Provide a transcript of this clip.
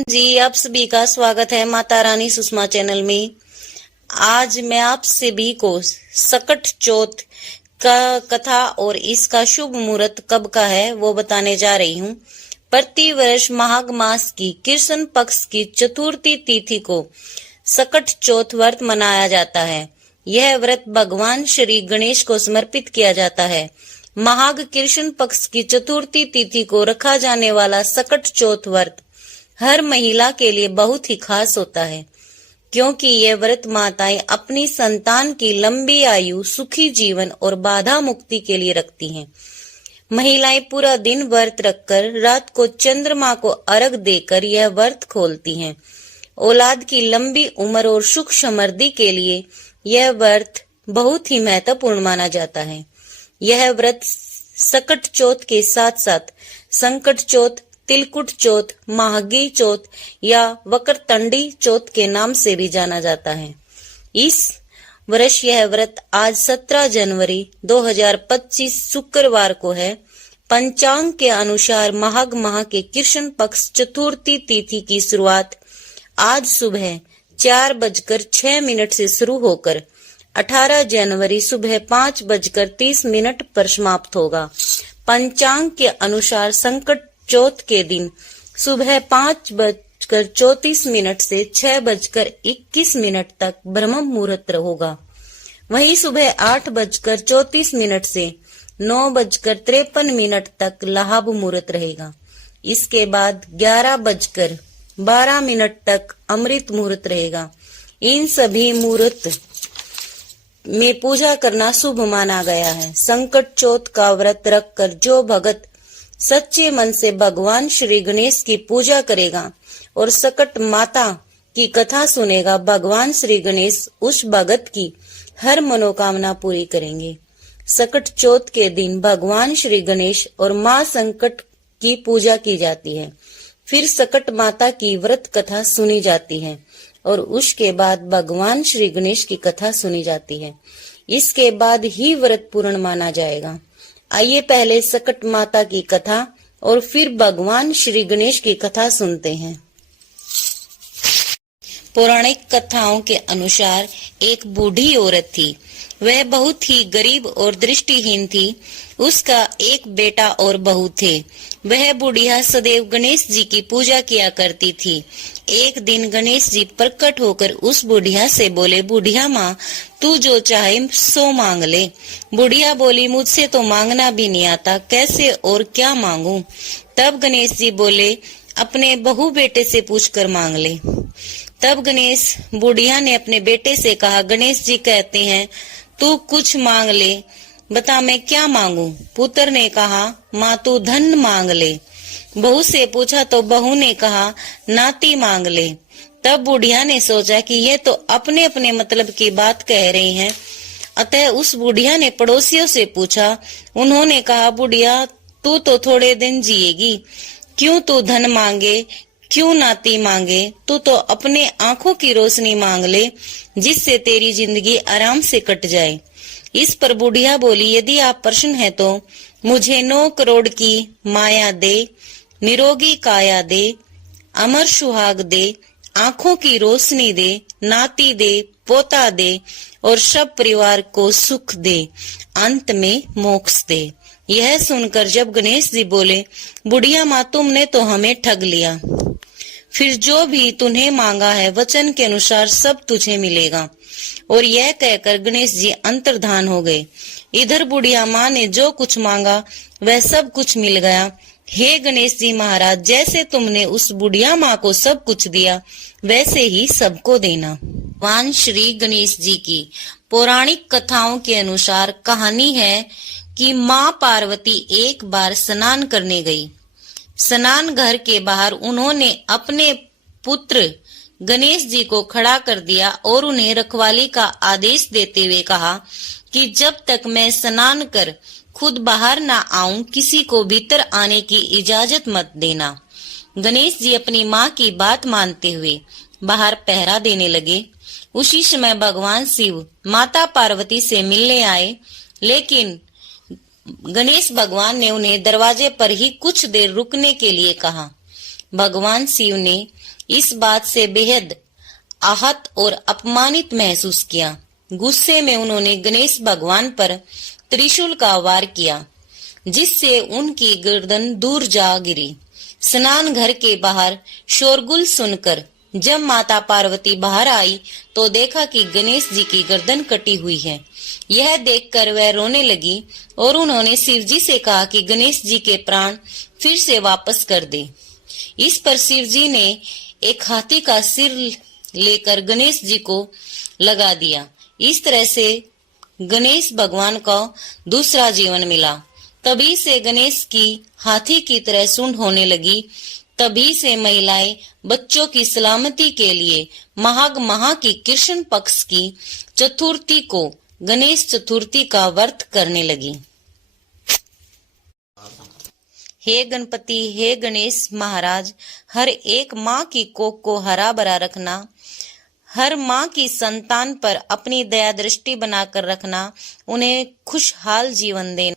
जी, आप सभी का स्वागत है माता रानी सुषमा चैनल में। आज मैं आप सभी को सकट चौथ का कथा और इसका शुभ मुहूर्त कब का है वो बताने जा रही हूँ। प्रति वर्ष माघ मास की कृष्ण पक्ष की चतुर्थी तिथि को सकट चौथ व्रत मनाया जाता है। यह व्रत भगवान श्री गणेश को समर्पित किया जाता है। माघ कृष्ण पक्ष की चतुर्थी तिथि को रखा जाने वाला सकट चौथ व्रत हर महिला के लिए बहुत ही खास होता है, क्योंकि यह व्रत माताएं अपनी संतान की लंबी आयु, सुखी जीवन और बाधा मुक्ति के लिए रखती हैं। महिलाएं पूरा दिन व्रत रखकर रात को चंद्रमा को अर्घ देकर यह व्रत खोलती हैं। औलाद की लंबी उम्र और सुख समृद्धि के लिए यह व्रत बहुत ही महत्वपूर्ण माना जाता है। यह व्रत सकट चौथ के साथ साथ संकट चौथ, तिलकुट चौथ, माघी चौथ या वक्रतुंडी चौथ के नाम से भी जाना जाता है। इस वर्ष यह व्रत आज 17 जनवरी 2025 शुक्रवार को है। पंचांग के अनुसार माघ माह के कृष्ण पक्ष चतुर्थी तिथि की शुरुआत आज सुबह 4:06 से शुरू होकर 18 जनवरी सुबह 5:30 पर समाप्त होगा। पंचांग के अनुसार संकट चौथ के दिन सुबह 5:34 से 6:21 तक ब्रह्म मुहूर्त होगा। वहीं सुबह 8:34 से 9:53 तक लाभ मुहूर्त रहेगा। इसके बाद 11:12 तक अमृत मुहूर्त रहेगा। इन सभी मुहूर्त में पूजा करना शुभ माना गया है। संकट चौथ का व्रत रखकर जो भगत सच्चे मन से भगवान श्री गणेश की पूजा करेगा और सकट माता की कथा सुनेगा, भगवान श्री गणेश उस भगत की हर मनोकामना पूरी करेंगे। सकट चौथ के दिन भगवान श्री गणेश और मां संकट की पूजा की जाती है। फिर सकट माता की व्रत कथा सुनी जाती है और उसके बाद भगवान श्री गणेश की कथा सुनी जाती है। इसके बाद ही व्रत पूर्ण माना जाएगा। आइए पहले सकट माता की कथा और फिर भगवान श्री गणेश की कथा सुनते हैं। पौराणिक कथाओं के अनुसार एक बूढ़ी औरत थी। वह बहुत ही गरीब और दृष्टिहीन थी। उसका एक बेटा और बहू थे। वह बुढ़िया सदैव गणेश जी की पूजा किया करती थी। एक दिन गणेश जी प्रकट होकर उस बुढ़िया से बोले, बुढ़िया माँ, तू जो चाहे सो मांग ले। बुढ़िया बोली, मुझसे तो मांगना भी नहीं आता, कैसे और क्या मांगू। तब गणेश जी बोले, अपने बहू बेटे से पूछकर मांग ले। तब गणेश बुढ़िया ने अपने बेटे से कहा, गणेश जी कहते हैं तू कुछ मांग ले, बता मैं क्या मांगू। पुत्र ने कहा, माँ तू धन मांग ले। बहू से पूछा तो बहू ने कहा, नाती मांग ले। तब बुढ़िया ने सोचा कि ये तो अपने अपने मतलब की बात कह रही हैं। अतः उस बुढ़िया ने पड़ोसियों से पूछा। उन्होंने कहा, बुढ़िया तू तो थोड़े दिन जिएगी, क्यों तू धन मांगे, क्यों नाती मांगे, तू तो अपने आंखों की रोशनी मांग ले, जिससे तेरी जिंदगी आराम से कट जाए। इस पर बुढ़िया बोली, यदि आप प्रसन्न हैं तो मुझे 9 करोड़ की माया दे, निरोगी काया दे, अमर सुहाग दे, आंखों की रोशनी दे, नाती दे, पोता दे और सब परिवार को सुख दे, अंत में मोक्ष दे। यह सुनकर जब गणेश जी बोले, बुढ़िया माँ तुमने तो हमें ठग लिया, फिर जो भी तूने मांगा है वचन के अनुसार सब तुझे मिलेगा। और यह कहकर गणेश जी अंतर्धान हो गए। इधर बुढ़िया माँ ने जो कुछ मांगा वह सब कुछ मिल गया। हे गणेश जी महाराज, जैसे तुमने उस बुढ़िया माँ को सब कुछ दिया वैसे ही सबको देना। भगवान श्री गणेश जी की पौराणिक कथाओं के अनुसार कहानी है कि माँ पार्वती एक बार स्नान करने गई। स्नान घर के बाहर उन्होंने अपने पुत्र गणेश जी को खड़ा कर दिया और उन्हें रखवाली का आदेश देते हुए कहा कि जब तक मैं स्नान कर खुद बाहर ना आऊं, किसी को भीतर आने की इजाजत मत देना। गणेश जी अपनी माँ की बात मानते हुए बाहर पहरा देने लगे। उसी समय भगवान शिव माता पार्वती से मिलने आए, लेकिन गणेश भगवान ने उन्हें दरवाजे पर ही कुछ देर रुकने के लिए कहा। भगवान शिव ने इस बात से बेहद आहत और अपमानित महसूस किया। गुस्से में उन्होंने गणेश भगवान पर त्रिशूल का वार किया, जिससे उनकी गर्दन दूर जा गिरी। स्नान घर के बाहर शोरगुल सुनकर जब माता पार्वती बाहर आई तो देखा कि गणेश जी की गर्दन कटी हुई है। यह देखकर वह रोने लगी और उन्होंने शिव जी से कहा कि गणेश जी के प्राण फिर से वापस कर दे। इस पर शिव जी ने एक हाथी का सिर लेकर गणेश जी को लगा दिया। इस तरह से गणेश भगवान को दूसरा जीवन मिला। तभी से गणेश की हाथी की तरह सूंड होने लगी। तभी से महिलाएं बच्चों की सलामती के लिए माघ माह की कृष्ण पक्ष की चतुर्थी को गणेश चतुर्थी का व्रत करने लगी। हे गणपति, हे गणेश महाराज, हर एक माँ की कोख को हरा भरा रखना, हर माँ की संतान पर अपनी दया दृष्टि बनाकर रखना, उन्हें खुशहाल जीवन देना।